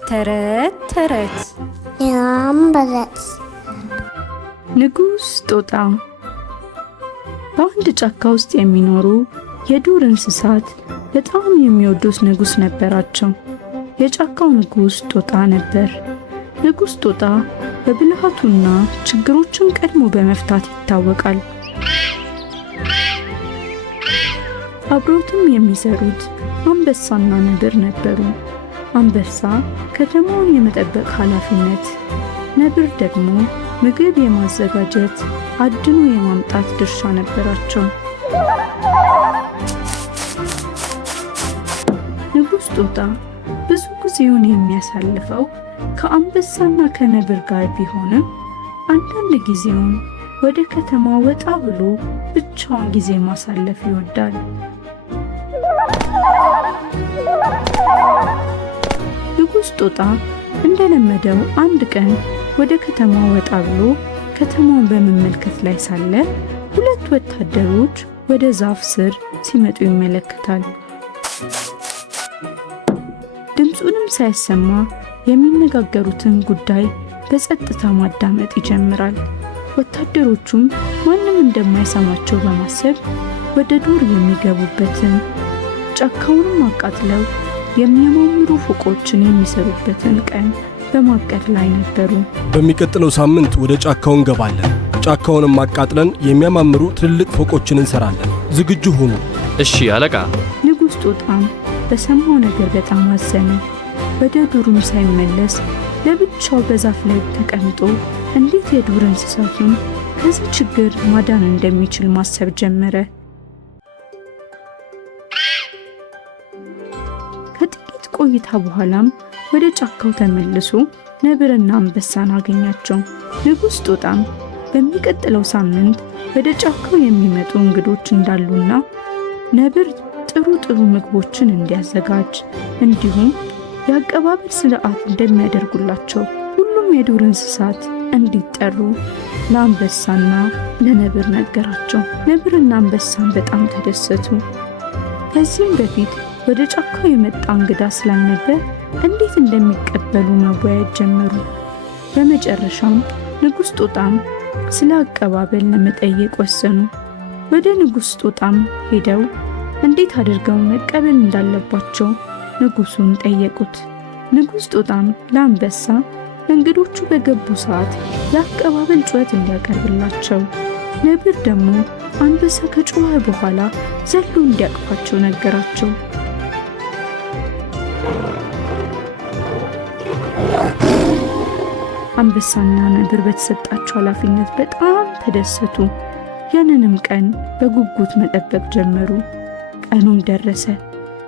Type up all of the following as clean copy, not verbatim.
ተረት ተረት የአንበሳ ንጉስ ጦጣ። በአንድ ጫካ ውስጥ የሚኖሩ የዱር እንስሳት በጣም የሚወዱት ንጉስ ነበራቸው። የጫካው ንጉስ ጦጣ ነበር። ንጉስ ጦጣ በብልሃቱና ችግሮችን ቀድሞ በመፍታት ይታወቃል። አብሮትም የሚሰሩት አንበሳና ነብር ነበሩ። አንበሳ ከተማውን የመጠበቅ ኃላፊነት፣ ነብር ደግሞ ምግብ የማዘጋጀት አድኖ የማምጣት ድርሻ ነበራቸው። ንጉስ ጦጣ ብዙ ጊዜውን የሚያሳልፈው ከአንበሳና ከነብር ጋር ቢሆንም አንዳንድ ጊዜውን ወደ ከተማ ወጣ ብሎ ብቻውን ጊዜ ማሳለፍ ይወዳል። ንጉስ ጦጣ እንደለመደው አንድ ቀን ወደ ከተማ ወጣ ብሎ ከተማውን በመመልከት ላይ ሳለ ሁለት ወታደሮች ወደ ዛፍ ስር ሲመጡ ይመለከታል። ድምፁንም ሳይሰማ የሚነጋገሩትን ጉዳይ በጸጥታ ማዳመጥ ይጀምራል። ወታደሮቹም ማንም እንደማይሰማቸው በማሰብ ወደ ዱር የሚገቡበትን ጫካውንም አቃጥለው የሚያማምሩ ፎቆችን የሚሰሩበትን ቀን በማቀድ ላይ ነበሩ። በሚቀጥለው ሳምንት ወደ ጫካው እንገባለን። ጫካውንም አቃጥለን የሚያማምሩ ትልልቅ ፎቆችን እንሰራለን። ዝግጁ ሁኑ። እሺ አለቃ። ንጉስ ጦጣም በሰማው ነገር በጣም አዘነ። ወደ ዱሩም ሳይመለስ ለብቻው በዛፍ ላይ ተቀምጦ እንዴት የዱር እንስሳቱን ከዚህ ችግር ማዳን እንደሚችል ማሰብ ጀመረ። ከጥቂት ቆይታ በኋላም ወደ ጫካው ተመልሶ ነብርና አንበሳን አገኛቸው። ንጉስ ጦጣም በሚቀጥለው ሳምንት ወደ ጫካው የሚመጡ እንግዶች እንዳሉና ነብር ጥሩ ምግቦችን እንዲያዘጋጅ እንዲሁም የአቀባበል ስርዓት እንደሚያደርጉላቸው ሁሉም የዱር እንስሳት እንዲጠሩ ለአንበሳና ለነብር ነገራቸው። ነብርና አንበሳን በጣም ተደሰቱ። ከዚህም በፊት ወደ ጫካው የመጣ እንግዳ ስላልነበር እንዴት እንደሚቀበሉ መወያየት ጀመሩ። በመጨረሻም ንጉስ ጦጣም ስለ አቀባበል ለመጠየቅ ወሰኑ። ወደ ንጉስ ጦጣም ሄደው እንዴት አድርገው መቀበል እንዳለባቸው ንጉሱን ጠየቁት። ንጉስ ጦጣም ለአንበሳ እንግዶቹ በገቡ ሰዓት የአቀባበል ጩኸት እንዲያቀርብላቸው፣ ነብር ደግሞ አንበሳ ከጮኸ በኋላ ዘሎ እንዲያቅፋቸው ነገራቸው። አንበሳና ነብር በተሰጣቸው ኃላፊነት በጣም ተደሰቱ። ያንንም ቀን በጉጉት መጠበቅ ጀመሩ። ቀኑም ደረሰ።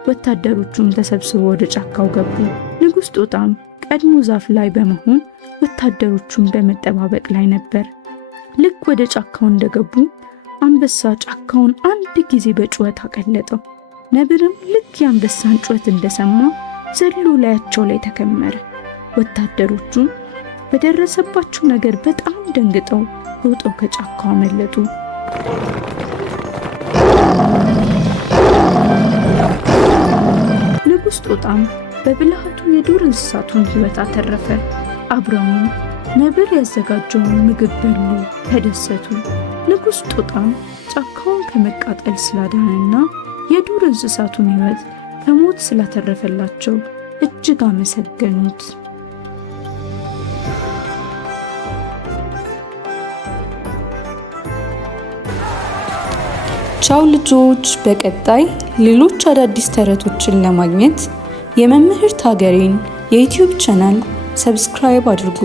ወታደሮቹም ተሰብስበው ወደ ጫካው ገቡ። ንጉስ ጦጣም ቀድሞ ዛፍ ላይ በመሆን ወታደሮቹን በመጠባበቅ ላይ ነበር። ልክ ወደ ጫካው እንደገቡ አንበሳ ጫካውን አንድ ጊዜ በጩኸት አቀለጠው። ነብርም ልክ የአንበሳን ጩኸት እንደሰማ ዘሎ ላያቸው ላይ ተከመረ። ወታደሮቹም በደረሰባቸው ነገር በጣም ደንግጠው ሮጠው ከጫካው አመለጡ። ንጉስ ጦጣም በብልሃቱ የዱር እንስሳቱን ሕይወት አተረፈ። አብረውም ነብር ያዘጋጀውን ምግብ በሉ፣ ተደሰቱ። ንጉስ ጦጣም ጫካውን ከመቃጠል ስላዳነና የዱር እንስሳቱን ሕይወት ከሞት ስላተረፈላቸው እጅግ አመሰገኑት። ቻው ልጆች። በቀጣይ ሌሎች አዳዲስ ተረቶችን ለማግኘት የመምህርት ሀገሬን የዩቲዩብ ቻናል ሰብስክራይብ አድርጉ።